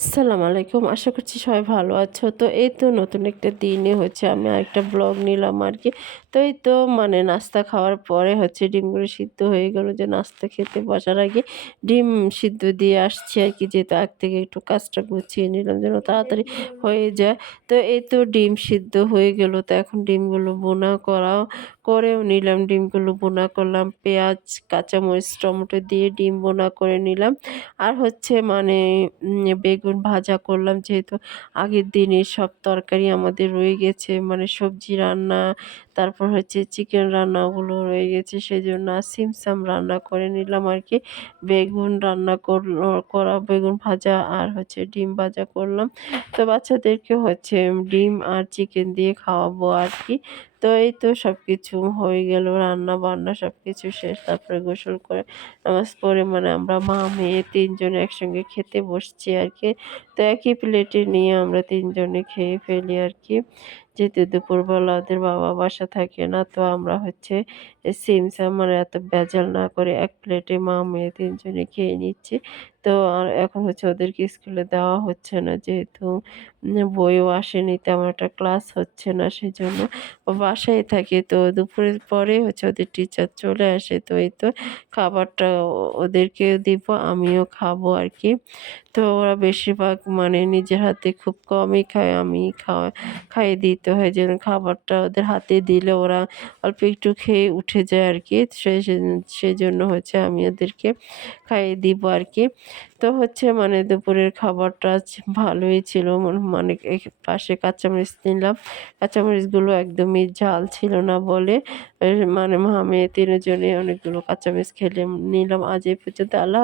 আসসালামু আলাইকুম। আশা করছি সবাই ভালো আছো। তো এই তো নতুন একটা দিনে হচ্ছে আমি আরেকটা ব্লগ নিলাম আর কি। তো এই তো মানে নাস্তা খাওয়ার পরে হচ্ছে ডিমগুলো সিদ্ধ হয়ে গেল যে নাস্তা খেতে। বসার আগে ডিম সিদ্ধ দিয়ে আসছি আর কি, যেহেতু আগ থেকে একটু কাজটা গুছিয়ে নিলাম যেন তাড়াতাড়ি হয়ে যায়। তো এই তো ডিম সিদ্ধ হয়ে গেল। তো এখন ডিমগুলো বোনা করাও করেও নিলাম ডিমগুলো বোনা করলাম, পেঁয়াজ, কাঁচামরিচ, টমেটো দিয়ে ডিম বোনা করে নিলাম। আর হচ্ছে মানে বেগুন ভাজা করলাম যেহেতু আগের দিনের সব তরকারি আমাদের রয়ে গেছে মানে সবজি রান্না, তারপর হচ্ছে চিকেন রান্নাগুলো রয়ে গেছে সেই জন্য সিমসাম রান্না করে নিলাম আর কি বেগুন রান্না করা বেগুন ভাজা আর হচ্ছে ডিম ভাজা করলাম। তো বাচ্চাদেরকে হচ্ছে ডিম আর চিকেন দিয়ে খাওয়াবো আর কি তো এই তো সব কিছু হয়ে গেল রান্না বান্না সব কিছু শেষ। তারপরে গোসল করে নামাজ পড়ে মানে আমরা মা, মেয়ে তিনজনে একসঙ্গে খেতে বসছি আর কি। তো একই প্লেটে নিয়ে আমরা তিনজনে খেয়ে ফেলি আর কি। যেহেতু দুপুরবেলা ওদের বাবা বাসা থাকে না, তো আমরা হচ্ছে সিম সাম মানে এত ভেজাল না করে এক প্লেটে মা, মেয়ে তিনজনে খেয়ে নিচ্ছি। তো আর এখন হচ্ছে ওদেরকে স্কুলে দেওয়া হচ্ছে না, যেহেতু বইও আসেনি, তেমন একটা ক্লাস হচ্ছে না সেজন্য। বাসায় থাকে, তো দুপুরের পরে হচ্ছে ওদের টিচার চলে আসে, তো এই তো খাবারটা ওদেরকে দিব, আমিও খাব আর কি তো ওরা বেশিরভাগ মানে নিজের হাতে খুব কমই খায়, আমি খাওয়া, খাইয়ে দিতে হয় যেন খাবারটা ওদের হাতে দিলে ওরা অল্প একটু খেয়ে উঠে যায় আর কি। সেই জন্য হচ্ছে আমি ওদেরকে খাইয়ে দিব আর কি। তো হচ্ছে মানে দুপুরের খাবারটা ভালোই ছিল। মানে পাশে কাঁচামরিচ নিলাম। কাঁচামরিচগুলো একদমই ঝাল ছিল না বলে। মানে মা মেয়ে তিনজনে অনেকগুলো কাঁচামরিচ খেলে নিলাম। আজ এই পর্যন্ত আল্লাহ